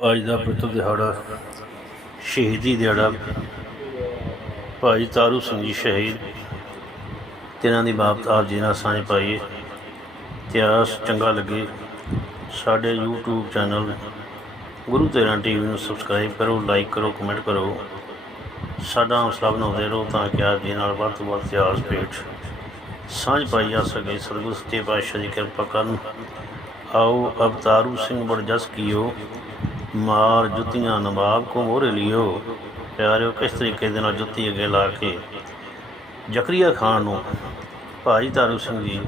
ਅੱਜ ਦਾ ਪਵਿੱਤਰ ਦਿਹਾੜਾ, ਸ਼ਹੀਦੀ ਦਿਹਾੜਾ, ਭਾਈ ਤਾਰੂ ਸਿੰਘ ਜੀ ਸ਼ਹੀਦ, ਤਿਨਾਂ ਦੀ ਬਾਪ ਆਪ ਜੀ ਨਾਲ ਸਾਂਝ ਪਾਈਏ ਇਤਿਹਾਸ ਚੰਗਾ ਲੱਗੇ। ਸਾਡੇ YouTube ਚੈਨਲ ਗੁਰੂ ਤੇਰਾਂ ਟੀਵੀ ਨੂੰ ਸਬਸਕ੍ਰਾਈਬ ਕਰੋ ਲਾਈਕ ਕਰੋ ਕਮੈਂਟ ਕਰੋ। ਸਾਡਾ ਹੌਸਲਾ ਬਣਾਉਂਦੇ ਰਹੋ ਤਾਂ ਕਿ ਆਪ ਜੀ ਨਾਲ ਵੱਧ ਤੋਂ ਵੱਧ ਇਤਿਹਾਸ ਭੇਟ ਸਾਂਝ ਪਾਈ ਜਾ ਸਕੇ। ਸਤਿਗੁਰੂ ਸੱਚੇ ਪਾਤਸ਼ਾਹ ਦੀ ਕਿਰਪਾ ਕਰਨ। ਆਓ ਅਵਤਾਰੂ ਸਿੰਘ ਬੜ ਜਸ ਕੀਓ। ਮਾਰ ਜੁੱਤੀਆਂ ਨਵਾਬ ਕੋ ਮੋਰੇ ਲਿਓ। ਪਿਆਰਿਓ, ਕਿਸ ਤਰੀਕੇ ਦੇ ਨਾਲ ਜੁੱਤੀ ਅੱਗੇ ਲਾ ਕੇ ਜ਼ਕਰੀਆ ਖਾਨ ਨੂੰ ਭਾਈ ਤਾਰੂ ਸਿੰਘ ਜੀ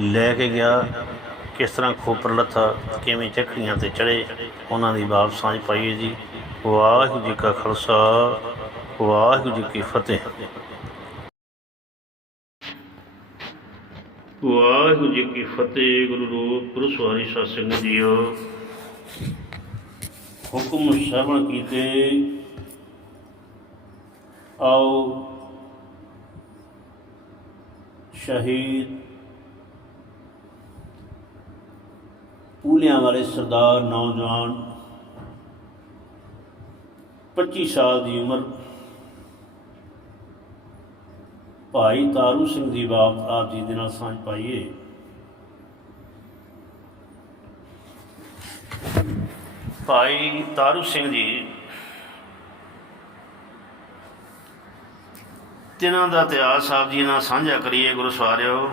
ਲੈ ਕੇ ਗਿਆ। ਕਿਸ ਤਰ੍ਹਾਂ ਖੋਪਰ ਲੱਥਾ, ਕਿਵੇਂ ਚੱਕੜੀਆਂ ਤੇ ਚੜੇ, ਉਹਨਾਂ ਦੀ ਬਾਪ ਸਾਂਝ ਪਾਈਏ ਜੀ। ਵਾਹਿਗੁਰੂ ਜੀ ਕਾ ਖਾਲਸਾ, ਵਾਹਿਗੁਰੂ ਜੀ ਕੀ ਫਤਿਹ। ਵਾਹਿਗੁਰੂ ਜੀ ਕੀ ਫਤਿਹ, ਗੁਰੂ ਰੂਪ ਗੁਰੂ ਸਵਾਰੀ ਸਾਧ ਸੰਗਤ ਜੀਓ ਹੁਕਮ ਸ਼ਰਵਣ ਕੀਤੇ, ਆਓ ਸ਼ਹੀਦ ਪੂਲਿਆਂ ਵਾਲੇ ਸਰਦਾਰ ਨੌਜਵਾਨ 25 ਸਾਲ ਦੀ ਉਮਰ, ਭਾਈ ਤਾਰੂ ਸਿੰਘ ਦੀ ਬਾਤ ਆਪ ਜੀ ਦੇ ਨਾਲ ਸਾਂਝ ਪਾਈਏ। ਭਾਈ ਤਾਰੂ ਸਿੰਘ ਜੀ, ਤਿਨਾਂ ਦਾ ਇਤਿਹਾਸ ਆਪ ਜੀ ਨਾਲ ਸਾਂਝਾ ਕਰੀਏ ਗੁਰੂ ਸਵਾਰਿਓ।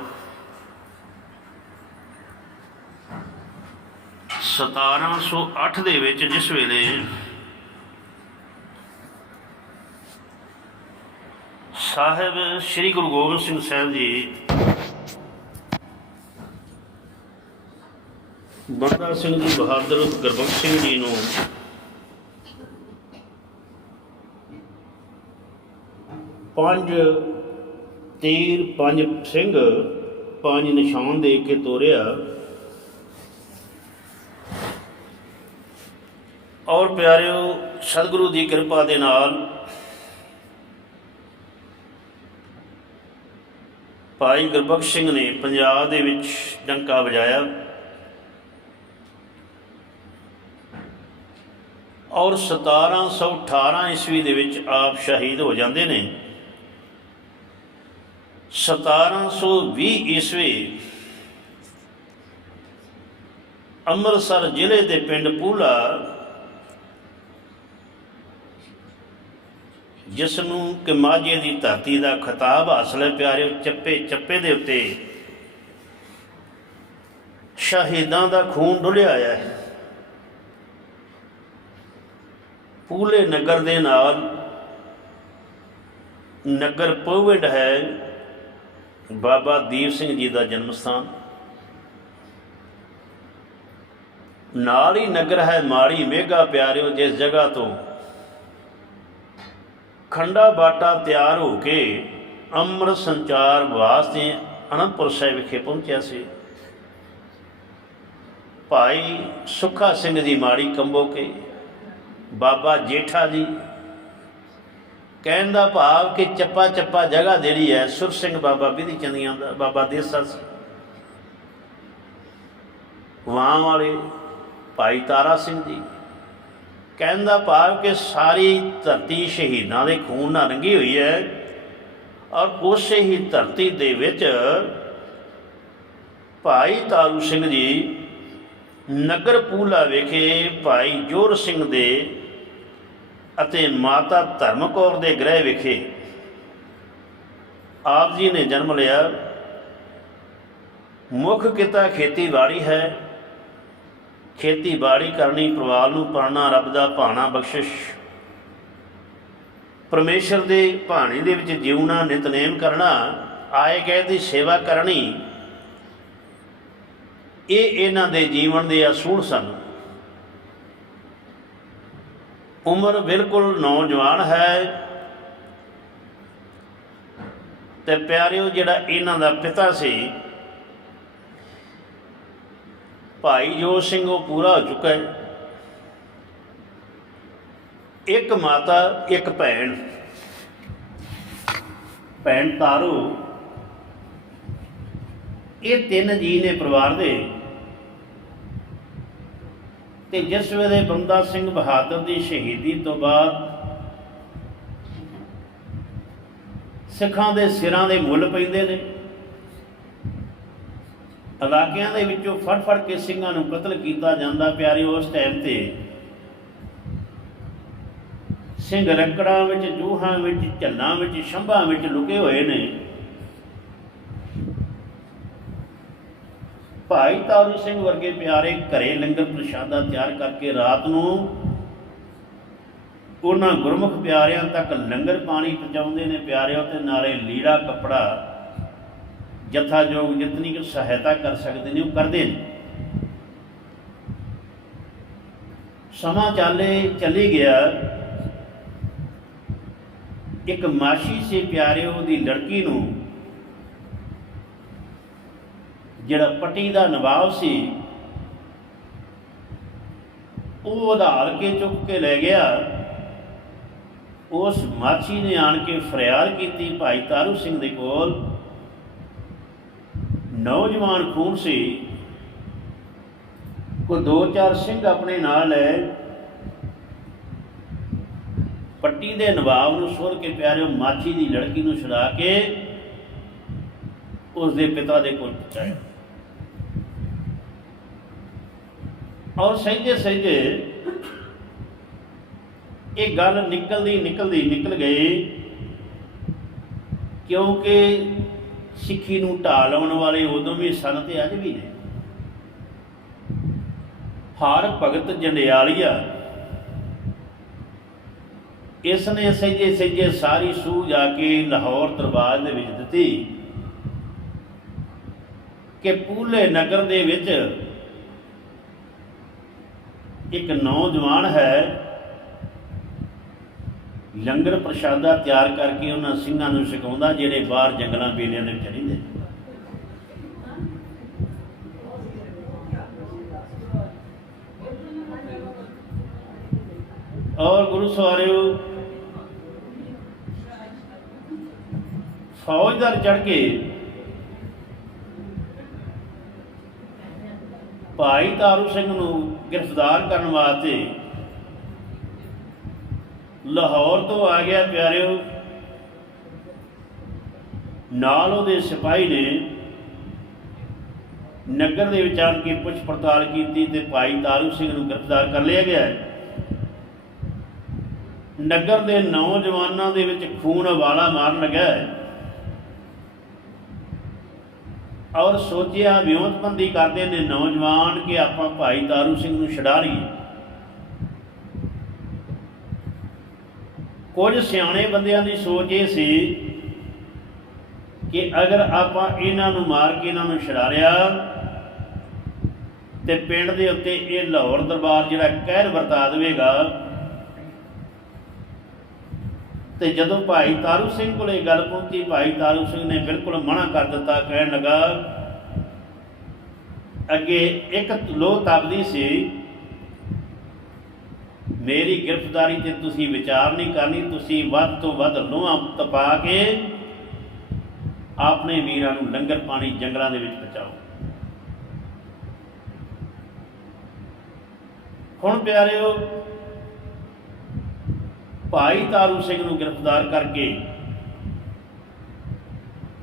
1708 ਦੇ ਵਿੱਚ ਜਿਸ ਵੇਲੇ ਸਾਹਿਬ ਸ੍ਰੀ ਗੁਰੂ ਗੋਬਿੰਦ ਸਿੰਘ ਸਾਹਿਬ ਜੀ ਬੰਦਾ ਸਿੰਘ ਜੀ ਬਹਾਦਰ ਗੁਰਬਖਸ਼ ਸਿੰਘ ਜੀ ਨੂੰ ਪੰਜ ਤੀਰ, ਪੰਜ ਸਿੰਘ, ਪੰਜ ਨਿਸ਼ਾਨ ਦੇ ਕੇ ਤੋਰਿਆ। ਔਰ ਪਿਆਰਿਓ, ਸਤਿਗੁਰੂ ਦੀ ਕਿਰਪਾ ਦੇ ਨਾਲ ਭਾਈ ਗੁਰਬਖਸ਼ ਸਿੰਘ ਨੇ ਪੰਜਾਬ ਦੇ ਵਿੱਚ ਡੰਕਾ ਵਜਾਇਆ। ਔਰ 1718 ਈਸਵੀ ਦੇ ਵਿੱਚ ਆਪ ਸ਼ਹੀਦ ਹੋ ਜਾਂਦੇ ਨੇ। 1720 ਈਸਵੀ ਅੰਮ੍ਰਿਤਸਰ ਜ਼ਿਲ੍ਹੇ ਦੇ ਪਿੰਡ ਪੂਲਾ ਜਿਸ ਨੂੰ ਕਿ ਮਾਝੇ ਦੀ ਧਰਤੀ ਦਾ ਖਿਤਾਬ ਹਾਸਲ ਹੈ, ਪਿਆਰਿਓ, ਚੱਪੇ ਚੱਪੇ ਦੇ ਉੱਤੇ। ਸ਼ਹੀਦਾਂ ਦਾ ਖੂਨ ਡੁੱਲਿਆ ਆਇਆ ਹੈ। ਪੂਲੇ ਨਗਰ ਦੇ ਨਾਲ ਨਗਰ ਪੋਵਿੰਡ ਹੈ ਬਾਬਾ ਦੀਪ ਸਿੰਘ ਜੀ ਦਾ ਜਨਮ ਸਥਾਨ। ਨਾਲ ਹੀ ਨਗਰ ਹੈ ਮਾੜੀ ਮੇਗਾ ਪਿਆਰਿਓ, ਜਿਸ ਜਗ੍ਹਾ ਤੋਂ ਖੰਡਾ ਬਾਟਾ ਤਿਆਰ ਹੋ ਕੇ ਅੰਮ੍ਰਿਤ ਸੰਚਾਰ ਵਾਸਤੇ ਅਨੰਦਪੁਰ ਸਾਹਿਬ ਵਿਖੇ ਪਹੁੰਚਿਆ ਸੀ। ਭਾਈ ਸੁੱਖਾ ਸਿੰਘ ਦੀ ਮਾੜੀ ਕੰਬੋ ਕੇ ਬਾਬਾ ਜੇਠਾ ਜੀ। ਕਹਿਣ ਦਾ ਭਾਵ ਕਿ ਚੱਪਾ ਚੱਪਾ ਜਗ੍ਹਾ ਜਿਹੜੀ ਹੈ, ਸੁਰ ਸਿੰਘ ਬਾਬਾ ਵਿਧੀ ਚੰਦੀਆਂ ਦਾ, ਬਾਬਾ ਦੇਸਾ ਸੀ। ਵਾਂ ਵਾਲੇ ਭਾਈ ਤਾਰਾ ਸਿੰਘ ਜੀ। ਕਹਿਣ ਦਾ ਭਾਵ ਕਿ ਸਾਰੀ ਧਰਤੀ ਸ਼ਹੀਦਾਂ ਦੇ ਖੂਨ ਨਾਲ ਰੰਗੀ ਹੋਈ ਹੈ ਔਰ ਉਸੇ ਹੀ ਧਰਤੀ ਦੇ ਵਿੱਚ ਭਾਈ ਤਾਰੂ ਸਿੰਘ ਜੀ ਨਗਰ ਪੂਲਾ ਵਿਖੇ ਭਾਈ ਜੋਰ ਸਿੰਘ ਦੇ ਅਤੇ ਮਾਤਾ ਧਰਮ ਕੌਰ ਦੇ ਗ੍ਰਹਿ ਵਿਖੇ ਆਪ ਜੀ ਨੇ ਜਨਮ ਲਿਆ। ਮੁੱਖ ਕਿੱਤਾ ਖੇਤੀਬਾੜੀ ਹੈ। ਖੇਤੀਬਾੜੀ ਕਰਨੀ ਪਰਿਵਾਰ ਨੂੰ ਪਾਲਣਾ, ਰੱਬ ਦਾ ਭਾਣਾ ਬਖਸ਼ਿਸ਼। ਪਰਮੇਸ਼ਰ ਦੇ ਭਾਣੇ ਦੇ ਵਿੱਚ ਜਿਉਣਾ, ਨਿਤਨੇਮ ਕਰਨਾ, ਆਏ ਗਏ ਦੀ ਸੇਵਾ ਕਰਨੀ, ਇਹ ਇਹਨਾਂ ਦੇ ਜੀਵਨ ਦੇ ਅਸੂਲ ਸਨ। ਉਮਰ ਬਿਲਕੁਲ ਨੌਜਵਾਨ ਹੈ। ਤੇ ਪਿਆਰਿਓ, ਜਿਹੜਾ ਇਹਨਾਂ ਦਾ ਪਿਤਾ ਸੀ, ਭਾਈ ਜੋਤ ਸਿੰਘ, ਉਹ ਪੂਰਾ ਹੋ ਚੁੱਕਾ ਹੈ। ਇੱਕ ਮਾਤਾ, ਇੱਕ ਭੈਣ। ਭੈਣ ਤਾਰੂ। ਇਹ ਤਿੰਨ ਜੀ ਨੇ ਪਰਿਵਾਰ ਦੇ ਤੇ ਜਿਸ ਵੇਲੇ ਬੰਦਾ ਸਿੰਘ ਬਹਾਦਰ ਦੀ ਸ਼ਹੀਦੀ ਤੋਂ ਬਾਅਦ ਸਿੱਖਾਂ ਦੇ ਸਿਰਾਂ ਦੇ ਮੁੱਲ ਪੈਂਦੇ ਨੇ, ਇਲਾਕਿਆਂ ਦੇ ਵਿੱਚੋਂ ਫੜ ਫੜ ਕੇ ਸਿੰਘਾਂ ਨੂੰ ਕਤਲ ਕੀਤਾ ਜਾਂਦਾ, ਪਿਆਰੇ, ਉਸ ਟਾਈਮ ਤੇ ਸਿੰਘ ਰਕੜਾਂ ਵਿੱਚ, ਜੂਹਾਂ ਵਿੱਚ ਝੱਲਾਂ ਵਿੱਚ, ਸ਼ੰਭਾਂ ਵਿੱਚ ਲੁਕੇ ਹੋਏ ਨੇ। ਭਾਈ ਤਾਰੂ ਸਿੰਘ ਵਰਗੇ ਪਿਆਰੇ ਘਰੇ ਲੰਗਰ ਪ੍ਰਸ਼ਾਦਾ ਤਿਆਰ ਕਰਕੇ ਰਾਤ ਨੂੰ ਉਹਨਾਂ ਗੁਰਮੁਖ ਪਿਆਰਿਆਂ ਤੱਕ ਲੰਗਰ ਪਾਣੀ ਪਹੁੰਚਾਉਂਦੇ ਨੇ ਪਿਆਰਿਆਂ ਤੇ ਨਾਲੇ ਲੀੜਾ ਕੱਪੜਾ ਜਥਾ ਜੋਗ ਜਿਤਨੀ ਕਿ ਸਹਾਇਤਾ ਕਰ ਸਕਦੇ ਨੇ ਉਹ ਕਰਦੇ ਨੇ। ਸਮਾਂ ਚਾਲੇ ਚਲੀ ਗਿਆ। ਇੱਕ ਮਾਸ਼ੀ ਸੇ ਪਿਆਰਿਓ ਦੀ ਲੜਕੀ ਨੂੰ ਜਿਹੜਾ ਪੱਟੀ ਦਾ ਨਵਾਬ ਸੀ, ਉਹ ਉਧਾਰ ਕੇ ਚੁੱਕ ਕੇ ਲੈ ਗਿਆ। ਉਸ ਮਾਛੀ ਨੇ ਆਣ ਕੇ ਫਰਿਆਦ ਕੀਤੀ ਭਾਈ ਤਾਰੂ ਸਿੰਘ ਦੇ ਕੋਲ। ਨੌਜਵਾਨ ਖੂਨ ਸੀ। ਕੋ ਦੋ ਚਾਰ ਸਿੰਘ ਆਪਣੇ ਨਾਲ ਹੈ ਪੱਟੀ ਦੇ ਨਵਾਬ ਨੂੰ ਸੁਰ ਕੇ ਪਿਆਰਿਓ ਮਾਛੀ ਦੀ ਲੜਕੀ ਨੂੰ ਛੁਡਾ ਕੇ ਉਸ ਦੇ ਪਿਤਾ ਦੇ ਕੋਲ ਪਹੁੰਚਾਇਆ। ਔਰ ਸਹਿਜੇ ਸਹਿਜੇ ਇਹ ਗੱਲ ਨਿਕਲਦੀ ਨਿਕਲਦੀ ਨਿਕਲ ਗਈ ਕਿਉਂਕਿ ਸਿੱਖੀ ਨੂੰ ਢਾ ਲਾਉਣ ਵਾਲੇ ਉਦੋਂ ਵੀ ਸਨ ਤੇ ਅੱਜ ਵੀ ਨੇ। ਹਰ ਭਗਤ ਜੰਡਿਆਲੀਆ ਇਸ ਨੇ ਸਹਿਜੇ ਸਹਿਜੇ ਸਾਰੀ ਸੂਝ ਆ ਕੇ ਲਾਹੌਰ ਦਰਬਾਰ ਦੇ ਵਿੱਚ ਦਿੱਤੀ ਕਿ ਪੂਲੇ ਨਗਰ ਦੇ ਵਿੱਚ ਇੱਕ ਨੌਜਵਾਨ ਹੈ। ਲੰਗਰ ਪ੍ਰਸ਼ਾਦਾ ਤਿਆਰ ਕਰਕੇ ਉਹਨਾਂ ਸਿੰਘਾਂ ਨੂੰ ਸਿਖਾਉਂਦਾ ਜਿਹੜੇ ਬਾਹਰ ਜੰਗਲਾਂ ਬੇਲਿਆਂ ਦੇ ਵਿੱਚ ਰਹਿੰਦੇ ਔਰ ਗੁਰੂ ਸਵਾਰਿਓ, ਫੌਜਦਾਰ ਚੜ ਕੇ ਭਾਈ ਤਾਰੂ ਸਿੰਘ ਨੂੰ ਗ੍ਰਿਫਤਾਰ ਕਰਨ ਵਾਸਤੇ ਲਾਹੌਰ ਤੋਂ ਆ ਗਿਆ ਪਿਆਰਿਓ। ਨਾਲ ਉਹਦੇ ਸਿਪਾਹੀ ਨੇ ਨਗਰ ਦੇ ਵਿੱਚ ਆਣ ਕੇ ਪੁੱਛ ਪੜਤਾਲ ਕੀਤੀ ਤੇ ਭਾਈ ਤਾਰੂ ਸਿੰਘ ਨੂੰ ਗ੍ਰਿਫਤਾਰ ਕਰ ਲਿਆ ਗਿਆ ਨਗਰ ਦੇ ਨੌਜਵਾਨਾਂ ਦੇ ਵਿੱਚ ਖੂਨ ਵਾਲਾ ਮਾਰਨ ਲੱਗਾ ਹੈ ਔਰ ਸੋਚਿਆ ਵਿਉਂਤਬੰਦੀ ਕਰਦੇ ਨੇ ਨੌਜਵਾਨ ਕਿ ਆਪਾਂ ਭਾਈ ਤਾਰੂ ਸਿੰਘ ਨੂੰ ਛਡਾ ਲਈਏ। ਕੁਝ ਸਿਆਣੇ ਬੰਦਿਆਂ ਦੀ ਸੋਚ ਇਹ ਸੀ ਕਿ ਅਗਰ ਆਪਾਂ ਇਹਨਾਂ ਨੂੰ ਮਾਰ ਕੇ ਇਹਨਾਂ ਨੂੰ ਛਡਾਰਿਆ ਤੇ ਪਿੰਡ ਦੇ ਉੱਤੇ ਇਹ ਲਾਹੌਰ ਦਰਬਾਰ ਜਿਹੜਾ ਕਹਿਰ ਵਰਤਾ ਦੇਵੇਗਾ ਤੇ ਜਦੋਂ ਭਾਈ ਤਾਰੂ ਸਿੰਘ ਕੋਲੇ ਗੱਲ ਪਹੁੰਚੀ, ਭਾਈ ਤਾਰੂ ਸਿੰਘ ਨੇ ਬਿਲਕੁਲ ਮਨਾ ਕਰ ਦਿੱਤਾ, ਕਹਿਣ ਲੱਗਾ, ਅੱਗੇ ਇੱਕ ਲੋਹ ਤਬਦੀ ਸੀ, ਮੇਰੀ ਗ੍ਰਿਫਤਾਰੀ ਤੇ ਤੁਸੀਂ ਵਿਚਾਰ ਨਹੀਂ ਕਰਨੀ, ਤੁਸੀਂ ਵੱਧ ਤੋਂ ਵੱਧ ਲੋਹਾਂ ਤਪਾ ਕੇ ਆਪਣੇ ਵੀਰਾਂ ਨੂੰ ਲੰਗਰ ਪਾਣੀ ਜੰਗਲਾਂ ਦੇ ਵਿੱਚ ਪਹੁੰਚਾਓ। ਹੁਣ ਪਿਆਰਿਓ ਭਾਈ ਤਾਰੂ ਸਿੰਘ ਨੂੰ ਗ੍ਰਿਫਤਾਰ ਕਰਕੇ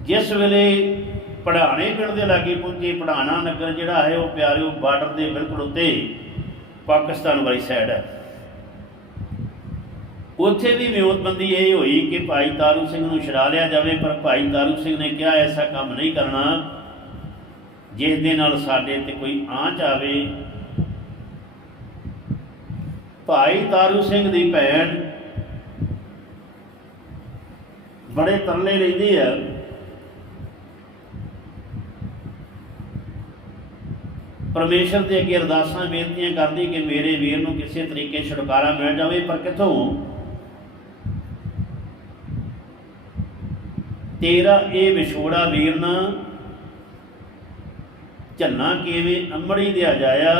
ਜਿਸ ਵੇਲੇ ਪੜਾਣੇ ਪਿੰਡ ਦੇ ਲਾਗੇ ਪਹੁੰਚੇ, ਪੜਾਣਾ ਨਗਰ ਜਿਹੜਾ ਹੈ ਉਹ ਪਿਆਰਿਓ ਬਾਰਡਰ ਦੇ ਬਿਲਕੁਲ ਉੱਤੇ ਪਾਕਿਸਤਾਨ ਵਾਲੀ ਸਾਈਡ ਹੈ। ਉੱਥੇ ਵੀ ਵਿਉਂਤਬੰਦੀ ਇਹ ਹੋਈ ਕਿ ਭਾਈ ਤਾਰੂ ਸਿੰਘ ਨੂੰ ਛਡਾ ਲਿਆ ਜਾਵੇ, ਪਰ ਭਾਈ ਤਾਰੂ ਸਿੰਘ ਨੇ ਕਿਹਾ ਐਸਾ ਕੰਮ ਨਹੀਂ ਕਰਨਾ ਜਿਸ ਦੇ ਨਾਲ ਸਾਡੇ ਤੇ ਕੋਈ ਆਂਚ ਆਵੇ। ਭਾਈ ਤਾਰੂ ਸਿੰਘ ਦੀ ਭੈਣ ਬੜੇ ਤਰਲੇ ਲੈਂਦੀ ਹੈ ਪਰਮੇਸ਼ਰ ਦੇ ਅੱਗੇ ਅਰਦਾਸਾਂ, ਬੇਨਤੀਆਂ ਕਰਦੀ ਕਿ ਮੇਰੇ ਵੀਰ ਨੂੰ ਕਿਸੇ ਤਰੀਕੇ ਛੁਟਕਾਰਾ ਮਿਲ ਜਾਵੇ, ਪਰ ਕਿੱਥੋਂ? ਤੇਰਾ ਇਹ ਵਿਛੋੜਾ ਵੀਰ ਨਾ ਝੰਨਾ ਕਿਵੇਂ ਅੰਮੜੀ ਦਿਆ ਜਾਇਆ?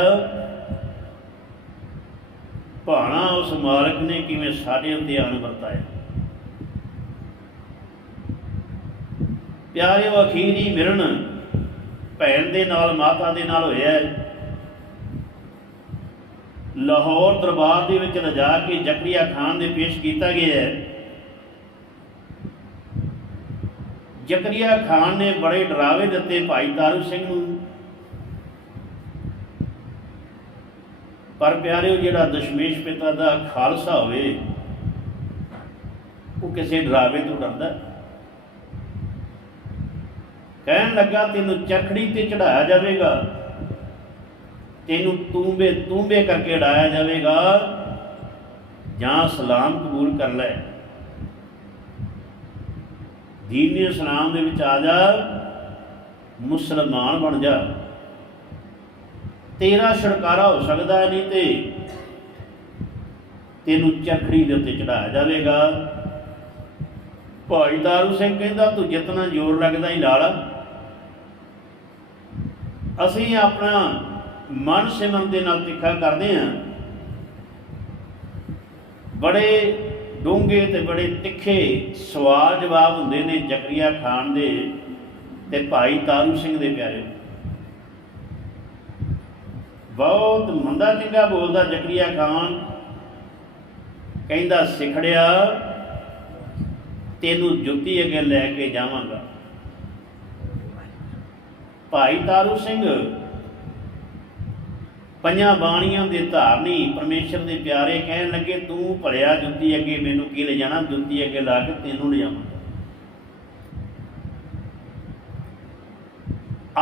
ਭਾਣਾ ਉਸ ਮਾਲਕ ਨੇ ਕਿਵੇਂ ਸਾਡੇ ਉੱਤੇ ਆਣ ਵਰਤਾਇਆ? ਪਿਆਰੇ ਅਖੀਰੀ ਮਿਲਣ। ਭੈਣ ਦੇ ਨਾਲ, ਮਾਤਾ ਦੇ ਨਾਲ ਹੋਇਆ ਲਾਹੌਰ ਦਰਬਾਰ ਦੇ ਵਿੱਚ ਲਿਜਾ ਕੇ ਜ਼ਕਰੀਆ ਖਾਨ ਦੇ ਪੇਸ਼ ਕੀਤਾ ਗਿਆ ਹੈ। ਜ਼ਕਰੀਆ ਖਾਨ ਨੇ ਬੜੇ ਡਰਾਵੇ ਦਿੱਤੇ ਭਾਈ ਤਾਰੂ ਸਿੰਘ ਨੂੰ। ਪਰ ਪਿਆਰਿਓ, ਜਿਹੜਾ ਦਸ਼ਮੇਸ਼ ਪਿਤਾ ਦਾ ਖਾਲਸਾ ਹੋਵੇ, ਉਹ ਕਿਸੇ ਡਰਾਵੇ ਤੋਂ ਡਰਦਾ ਕਹਿਣ ਲੱਗਾ ਤੈਨੂੰ ਚਰਖੜੀ ਤੇ ਚੜਾਇਆ ਜਾਵੇਗਾ। ਤੈਨੂੰ ਤੂੰਬੇ ਤੂੰਬੇ ਕਰਕੇ ਡਾਇਆ ਜਾਵੇਗਾ। ਜਾਂ ਸਲਾਮ ਕਬੂਲ ਕਰ ਲੈ। ਦੀਨ ਇਸਲਾਮ ਦੇ ਵਿੱਚ ਆ ਜਾ। ਮੁਸਲਮਾਨ ਬਣ ਜਾ। ਤੇਰਾ ਛੁਟਕਾਰਾ ਹੋ ਸਕਦਾ ਹੈ, ਨਹੀਂ ਤੇ ਤੈਨੂੰ ਚਰਖੜੀ ਦੇ ਉੱਤੇ ਚੜਾਇਆ ਜਾਵੇਗਾ। ਭਾਈ ਤਾਰੂ ਸਿੰਘ ਕਹਿੰਦਾ ਤੂੰ ਜਿਤਨਾ ਜ਼ੋਰ ਲੱਗਦਾ ਹੀ ਲਾਲਾ ਅਸੀਂ ਆਪਣਾ ਮਨ ਸਿਮਰਨ ਦੇ ਨਾਲ ਤਿੱਖਾ ਕਰਦੇ ਹਾਂ। ਬੜੇ ਡੂੰਘੇ ਤੇ ਬੜੇ ਤਿੱਖੇ ਸਵਾਲ ਜਵਾਬ ਹੁੰਦੇ ਨੇ ਜ਼ਕਰੀਆ ਖਾਨ ਦੇ ਤੇ ਭਾਈ ਤਾਰੂ ਸਿੰਘ ਦੇ ਪਿਆਰੇ। ਬਹੁਤ ਮੰਦਾ ਚੰਗਾ ਬੋਲਦਾ ਜ਼ਕਰੀਆ ਖਾਨ ਕਹਿੰਦਾ, ਸਿਖੜਿਆ, ਤੈਨੂੰ ਜੁੱਤੀ ਅੱਗੇ ਲੈ ਕੇ ਜਾਵਾਂਗਾ। ਭਾਈ ਤਾਰੂ ਸਿੰਘ। ਪੰਜਾਂ ਬਾਣੀਆਂ ਦੇ ਧਾਰਨੀ ਪਰਮੇਸ਼ਰ ਦੇ ਪਿਆਰੇ ਕਹਿਣ ਲੱਗੇ, ਤੂੰ ਭਲਿਆ ਜੁੱਤੀ ਅੱਗੇ, ਮੈਨੂੰ ਕੀ ਲੈ ਜਾਣਾ ਜੁੱਤੀ ਅੱਗੇ ਲਾ ਕੇ ਤੈਨੂੰ ਲੈ ਜਾਵਾਂਗਾ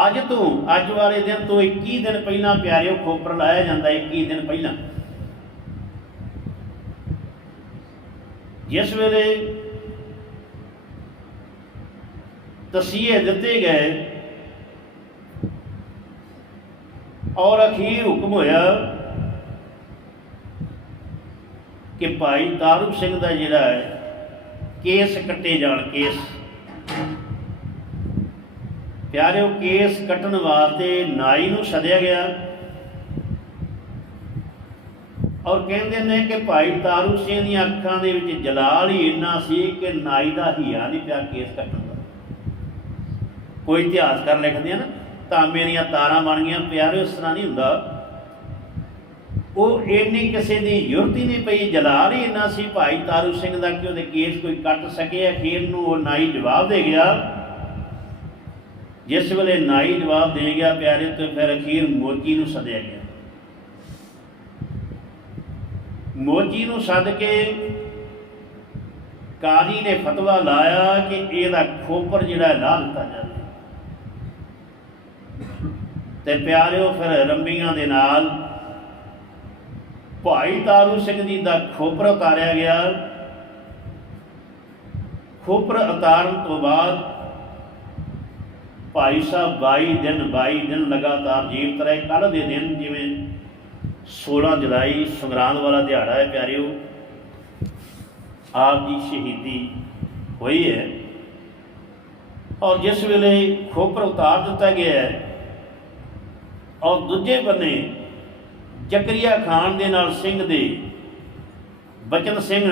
ਅੱਜ ਤੋਂ, ਅੱਜ ਵਾਲੇ ਦਿਨ ਤੋਂ 21 ਦਿਨ ਪਹਿਲਾਂ ਪਿਆਰਿਓ, ਖੋਪਰ ਲਾਇਆ ਜਾਂਦਾ 21 ਦਿਨ ਪਹਿਲਾਂ। ਜਿਸ ਵੇਲੇ ਤਸੀਹੇ ਦਿੱਤੇ ਗਏ ਔਰ ਅਖੀਰ ਹੁਕਮ ਹੋਇਆ ਕਿ ਭਾਈ ਤਾਰੂ ਸਿੰਘ ਦਾ ਜਿਹੜਾ ਹੈ, ਕੇਸ ਕੱਟੇ ਜਾਣ, ਕੇਸ। ਪਿਆਰਿਓ, ਕੇਸ ਕੱਟਣ ਵਾਸਤੇ ਨਾਈ ਨੂੰ ਸੱਦਿਆ ਗਿਆ। ਔਰ ਕਹਿੰਦੇ ਨੇ ਕਿ ਭਾਈ ਤਾਰੂ ਸਿੰਘ ਦੀਆਂ ਅੱਖਾਂ ਦੇ ਵਿੱਚ ਜਲਾਲ ਹੀ ਇੰਨਾ ਸੀ ਕਿ ਨਾਈ ਦਾ ਹੀਆ ਨਹੀਂ ਪਿਆ ਕੇਸ ਕੱਟਣ ਦਾ। ਕੋਈ ਇਤਿਹਾਸਕਾਰ ਲਿਖਦੇ ਆ ਨਾ ਤਾਂਬੇ ਦੀਆਂ ਤਾਰਾਂ ਬਣ ਗਈਆਂ ਪਿਆਰੇ ਇਸ ਤਰ੍ਹਾਂ ਨਹੀਂ ਹੁੰਦਾ। ਉਹ ਇੰਨੀ ਕਿਸੇ ਦੀ ਯੁਰਤੀ ਨਹੀਂ ਪਈ, ਜਲਾਲ ਹੀ ਇੰਨਾ ਸੀ। ਭਾਈ ਤਾਰੂ ਸਿੰਘ ਦਾ ਕਿ ਉਹਦੇ ਕੇਸ ਕੋਈ ਕੱਟ ਸਕੇ, ਅਖੀਰ ਨੂੰ ਉਹ ਨਾਈ ਜਵਾਬ ਦੇ ਗਿਆ। ਜਿਸ ਵੇਲੇ ਨਾਈ ਜਵਾਬ ਦੇ ਗਿਆ ਪਿਆਰੇ ਤੇ ਫਿਰ ਅਖੀਰ ਮੋਚੀ ਨੂੰ ਸਦਿਆ ਗਿਆ। ਮੋਚੀ ਨੂੰ ਸੱਦ ਕੇ ਕਾਜ਼ੀ ਨੇ ਫਤਵਾ ਲਾਇਆ ਕਿ ਇਹਦਾ ਖੋਪਰ ਜਿਹੜਾ ਲਾ ਦਿੱਤਾ ਜਾ ਤੇ ਪਿਆਰਿਓ, ਫਿਰ ਰੰਬੀਆਂ ਦੇ ਨਾਲ ਭਾਈ ਤਾਰੂ ਸਿੰਘ ਜੀ ਦਾ ਖੋਪਰ ਉਤਾਰਿਆ ਗਿਆ। ਖੋਪਰ ਉਤਾਰਨ ਤੋਂ ਬਾਅਦ ਭਾਈ ਸਾਹਿਬ 22 ਦਿਨ 22 ਦਿਨ ਲਗਾਤਾਰ ਜੀਵਤ ਰਹੇ। ਕੱਲ ਦੇ ਦਿਨ ਜਿਵੇਂ 16 ਜੁਲਾਈ ਸੰਗਰਾਂਦ ਵਾਲਾ ਦਿਹਾੜਾ ਹੈ ਪਿਆਰਿਓ, ਆਪ ਦੀ ਸ਼ਹੀਦੀ ਹੋਈ ਹੈ। ਔਰ ਜਿਸ ਵੇਲੇ ਖੋਪਰ ਉਤਾਰ ਦਿੱਤਾ ਗਿਆ ਹੈ ਔਰ ਦੂਜੇ ਬੰਨੇ ਜ਼ਕਰੀਆ ਖਾਨ ਦੇ ਨਾਲ ਸਿੰਘ ਦੇ ਬਚਨ ਸਿੰਘ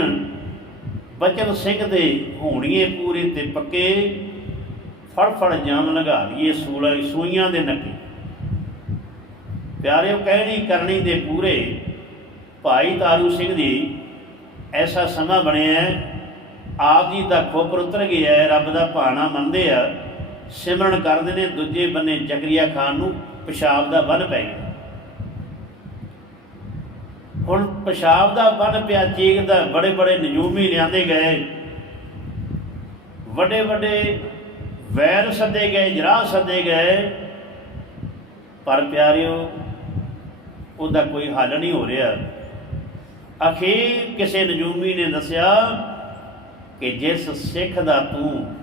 ਬਚਨ ਸਿੰਘ ਦੇ ਹੋਣੀਏ ਪੂਰੇ ਤੇ ਪੱਕੇ ਫੜ ਫੜ ਜਾਮ ਲਗਾ ਲਈਏ ਸੂਲਾ ਸੂਈਆਂ ਦੇ ਨੱਕੇ। ਪਿਆਰਿਓ ਕਹਿਣੀ ਕਰਨੀ ਦੇ ਪੂਰੇ ਭਾਈ ਤਾਰੂ ਸਿੰਘ ਦੀ ਐਸਾ ਸਮਾਂ ਬਣਿਆ ਆਪ ਜੀ ਦਾ ਖੋਪਰ ਉਤਰ ਗਿਆ ਹੈ, ਰੱਬ ਦਾ ਭਾਣਾ ਮੰਨਦੇ ਆ ਸਿਮਰਨ ਕਰਦੇ ਨੇ ਦੂਜੇ ਬੰਨੇ ਜ਼ਕਰੀਆ ਖਾਨ ਨੂੰ ਪਿਸ਼ਾਬ ਦਾ ਬੰਨ ਪੈ ਗਿਆ। ਹੁਣ ਪਿਸ਼ਾਬ ਦਾ ਬੰਨ ਪਿਆ ਚੀਕਦਾ ਬੜੇ ਬੜੇ ਨਜੂਮੀ ਲਿਆਂਦੇ ਗਏ। ਵੱਡੇ ਵੱਡੇ ਵੈਰ ਸੱਦੇ ਗਏ ਜਰਾ ਸੱਦੇ ਗਏ। ਪਰ ਪਿਆਰਿਓ, ਉਹਦਾ ਕੋਈ ਹੱਲ ਨਹੀਂ ਹੋ ਰਿਹਾ। ਅਖੀਰ ਕਿਸੇ ਨਜੂਮੀ ਨੇ ਦੱਸਿਆ ਕਿ ਜਿਸ ਸਿੱਖ ਦਾ ਤੂੰ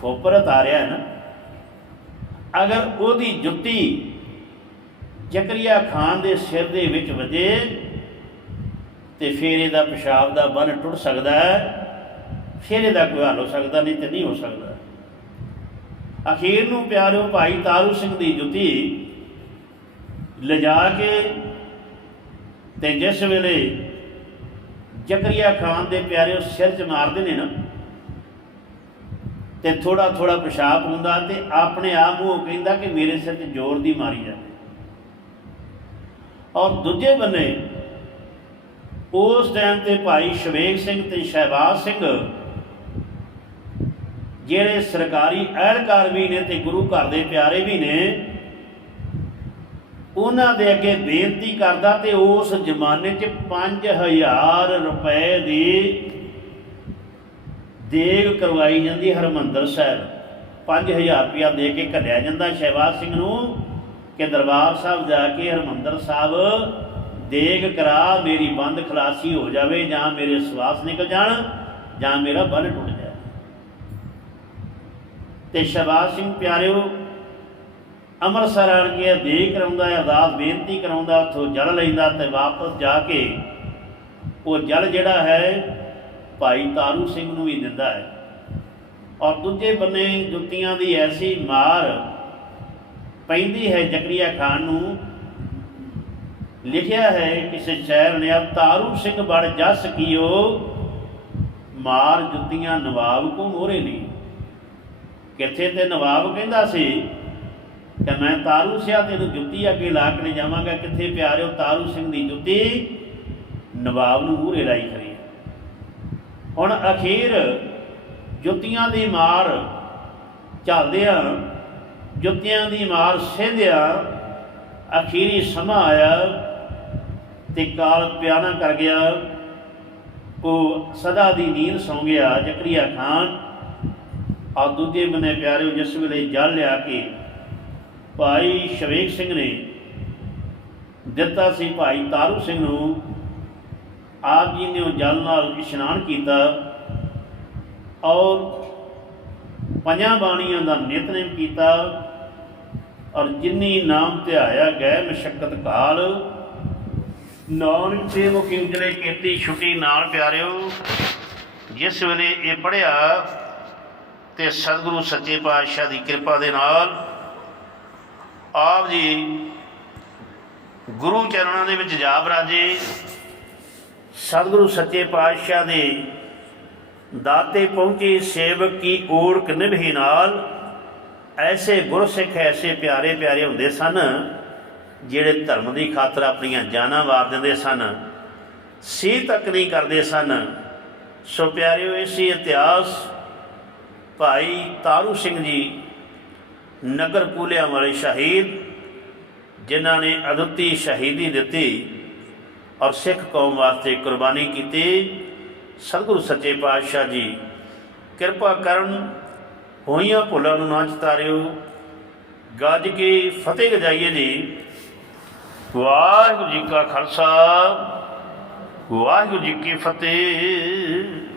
ਖੋਪਰ ਉਤਾਰਿਆ ਨਾ ਅਗਰ ਉਹਦੀ ਜੁੱਤੀ ਜ਼ਕਰੀਆ ਖਾਨ ਦੇ ਸਿਰ ਦੇ ਵਿੱਚ ਵਜੇ ਤੇ ਫਿਰ ਇਹਦਾ ਪਿਸ਼ਾਬ ਦਾ ਬੰਨ ਟੁੱਟ ਸਕਦਾ ਹੈ, ਫਿਰ ਇਹਦਾ ਕੋਈ ਹੱਲ ਹੋ ਸਕਦਾ, ਨਹੀਂ ਤੇ ਨਹੀਂ ਹੋ ਸਕਦਾ। ਅਖੀਰ ਨੂੰ ਪਿਆਰਿਓ ਭਾਈ ਤਾਰੂ ਸਿੰਘ ਦੀ ਜੁੱਤੀ ਲਿਜਾ ਕੇ ਤੇ ਜਿਸ ਵੇਲੇ ਜ਼ਕਰੀਆ ਖਾਨ ਦੇ ਪਿਆਰਿਓ ਸਿਰ 'ਚ ਮਾਰਦੇ ਨੇ ਨਾ ਤੇ ਥੋੜਾ ਥੋੜਾ ਪਿਸ਼ਾਬ ਹੁੰਦਾ ਤੇ ਆਪਣੇ ਆਪ ਨੂੰ ਉਹ ਕਹਿੰਦਾ ਕਿ ਮੇਰੇ ਸਿਰ 'ਤੇ ਜ਼ੋਰ ਦੀ ਮਾਰੀ ਜਾਵੇ ਔਰ ਦੂਜੇ ਬੰਨੇ, ਉਸ ਟਾਈਮ ਤੇ ਭਾਈ ਸ਼ਵੇਕ ਸਿੰਘ ਤੇ ਸ਼ਹਿਬਾਜ਼ ਸਿੰਘ, ਜਿਹੜੇ ਸਰਕਾਰੀ ਅਹਿਲਕਾਰ ਵੀ ਨੇ ਤੇ ਗੁਰੂ ਘਰ ਦੇ ਪਿਆਰੇ ਵੀ ਨੇ, ਉਹਨਾਂ ਦੇ ਅੱਗੇ ਬੇਨਤੀ ਕਰਦਾ ਤੇ ਉਸ ਜ਼ਮਾਨੇ 'ਚ 5000 ਰੁਪਏ ਦੀ ਦੇਗ ਕਰਵਾਈ ਜਾਂਦੀ ਹਰਮੰਦਰ ਸਾਹਿਬ। 5000 ਰੁਪਇਆ ਦੇ ਕੇ ਘੱਲਿਆ ਜਾਂਦਾ ਸ਼ਹਿਬਾਜ਼ ਸਿੰਘ ਨੂੰ ਕਿ ਦਰਬਾਰ ਸਾਹਿਬ ਜਾ ਕੇ ਹਰਮੰਦਰ ਸਾਹਿਬ ਦੇਗ ਕਰਾ, ਮੇਰੀ ਬੰਦ ਖਲਾਸੀ ਹੋ ਜਾਵੇ ਜਾਂ ਮੇਰੇ ਸਵਾਸ ਨਿਕਲ ਜਾਣ ਜਾਂ ਮੇਰਾ ਬਲ ਟੁੱਟ ਜਾਏ। ਤੇ ਸ਼ਹਿਬਾਜ਼ ਸਿੰਘ ਪਿਆਰਿਓ, ਅੰਮ੍ਰਿਤਸਰ ਆਣ ਕੇ ਦੇਗ ਕਰਾਉਂਦਾ ਅਰਦਾਸ ਬੇਨਤੀ ਕਰਾਉਂਦਾ, ਉੱਥੋਂ ਜਲ ਲੈਂਦਾ ਤੇ ਵਾਪਸ ਜਾ ਕੇ ਉਹ ਜਲ ਜਿਹੜਾ ਹੈ ਭਾਈ ਤਾਰੂ ਸਿੰਘ ਨੂੰ ਵੀ ਦਿੰਦਾ ਹੈ। ਔਰ ਦੂਜੇ ਬੰਨੇ ਜੁੱਤੀਆਂ ਦੀ ਐਸੀ ਮਾਰ ਪੈਂਦੀ ਹੈ ਜ਼ਕਰੀਆ ਖਾਨ ਨੂੰ। ਲਿਖਿਆ ਹੈ ਕਿਸੇ ਸ਼ਾਇਰ ਨੇ ਅਬ ਤਾਰੂ ਸਿੰਘ ਬੜ ਜਸ ਕੀਓ, ਮਾਰ ਜੁੱਤੀਆਂ ਨਵਾਬ ਕੋ ਮੋਰੇ ਲਈ ਕਿੱਥੇ ਤੇ ਨਵਾਬ ਕਹਿੰਦਾ ਸੀ ਕਿ ਮੈਂ ਤਾਰੂ ਸਿਆ ਤੈਨੂੰ ਜੁੱਤੀ ਅੱਗੇ ਲਾ ਕੇ ਜਾਵਾਂਗਾ ਕਿੱਥੇ ਪਿਆਰਿਓ ਤਾਰੂ ਸਿੰਘ ਦੀ ਜੁੱਤੀ, ਨਵਾਬ ਨੂੰ ਮੂਹਰੇ ਲਾਈ ਖੜੀ ਹੁਣ ਅਖੀਰ ਜੁੱਤੀਆਂ ਦੀ ਮਾਰ ਚੱਲਦਿਆਂ ਜੁੱਤੀਆਂ ਦੀ ਮਾਰ ਸਹਿੰਦਿਆਂ ਅਖੀਰੀ ਸਮਾਂ ਆਇਆ ਤੇ ਕਾਲ ਪਿਆਣਾ ਕਰ ਗਿਆ। ਉਹ ਸਦਾ ਦੀ ਨੀਂਦ ਸੌਂ ਗਿਆ ਜ਼ਕਰੀਆ ਖਾਨ। ਆ ਦੂਜੇ ਬੰਨੇ ਪਿਆਰੇ ਜਿਸ ਵੇਲੇ ਜਲ ਲਿਆ ਕੇ ਭਾਈ ਸ਼ਵੇਕ ਸਿੰਘ ਨੇ ਦਿੱਤਾ ਸੀ ਭਾਈ ਤਾਰੂ ਸਿੰਘ ਨੂੰ। ਆਪ ਜੀ ਨੇ ਉਹ ਜਲ ਨਾਲ ਇਸ਼ਨਾਨ ਕੀਤਾ ਔਰ ਪੰਜਾਂ ਬਾਣੀਆਂ ਦਾ ਨਿਤਨੇਮ ਕੀਤਾ ਔਰ ਜਿਨੀ ਨਾਮ ਧਿਆਇਆ ਗਏ ਮਸ਼ਕਤ ਕਾਲ, ਨਾਨਕ ਤੇ ਮੁਖੀ ਉਜਲੇ ਕੀਤੀ ਛੁੱਟੀ ਨਾਲ ਪਿਆਰਿਓ, ਜਿਸ ਵੇਲੇ ਇਹ ਪੜਿਆ ਤੇ ਸਤਿਗੁਰੂ ਸੱਚੇ ਪਾਤਸ਼ਾਹ ਦੀ ਕਿਰਪਾ ਦੇ ਨਾਲ ਆਪ ਜੀ ਗੁਰੂ ਚਰਨਾਂ ਦੇ ਵਿੱਚ ਜਾ ਬਰਾਜੇ ਸਤਿਗੁਰੂ ਸੱਚੇ ਪਾਤਸ਼ਾਹ ਦੇ ਦਾਤੇ ਪਹੁੰਚੇ ਸੇਵਕ ਕੀ ਓੜਕ ਨਿਭੀ ਨਾਲ, ਐਸੇ ਗੁਰਸਿੱਖ, ਐਸੇ ਪਿਆਰੇ ਪਿਆਰੇ ਹੁੰਦੇ ਸਨ, ਜਿਹੜੇ ਧਰਮ ਦੀ ਖਾਤਰ ਆਪਣੀਆਂ ਜਾਨਾਂ ਵਾਰ ਦਿੰਦੇ ਸਨ ਸੀ ਤੱਕ ਨਹੀਂ ਕਰਦੇ ਸਨ। ਸੋ ਪਿਆਰਿਓ, ਇਸੇ ਇਤਿਹਾਸ ਭਾਈ ਤਾਰੂ ਸਿੰਘ ਜੀ ਨਗਰ ਕੂਲਿਆਂ ਵਾਲੇ ਸ਼ਹੀਦ, ਜਿਨ੍ਹਾਂ ਨੇ ਅਦੁੱਤੀ ਸ਼ਹੀਦੀ ਦਿੱਤੀ। ਔਰ ਸਿੱਖ ਕੌਮ ਵਾਸਤੇ ਕੁਰਬਾਨੀ ਕੀਤੀ। ਸਤਿਗੁਰੂ ਸੱਚੇ ਪਾਤਸ਼ਾਹ ਜੀ, ਕਿਰਪਾ ਕਰਨ ਹੋਈਆਂ ਭੁੱਲਾਂ ਨੂੰ ਨਾ ਚਤਾਰਿਓ ਗੱਜ ਕੇ ਫਤਿਹ ਗਜਾਈਏ ਜੀ। ਵਾਹਿਗੁਰੂ ਜੀ ਕਾ ਖਾਲਸਾ, ਵਾਹਿਗੁਰੂ ਜੀ ਕੀ ਫਤਿਹ।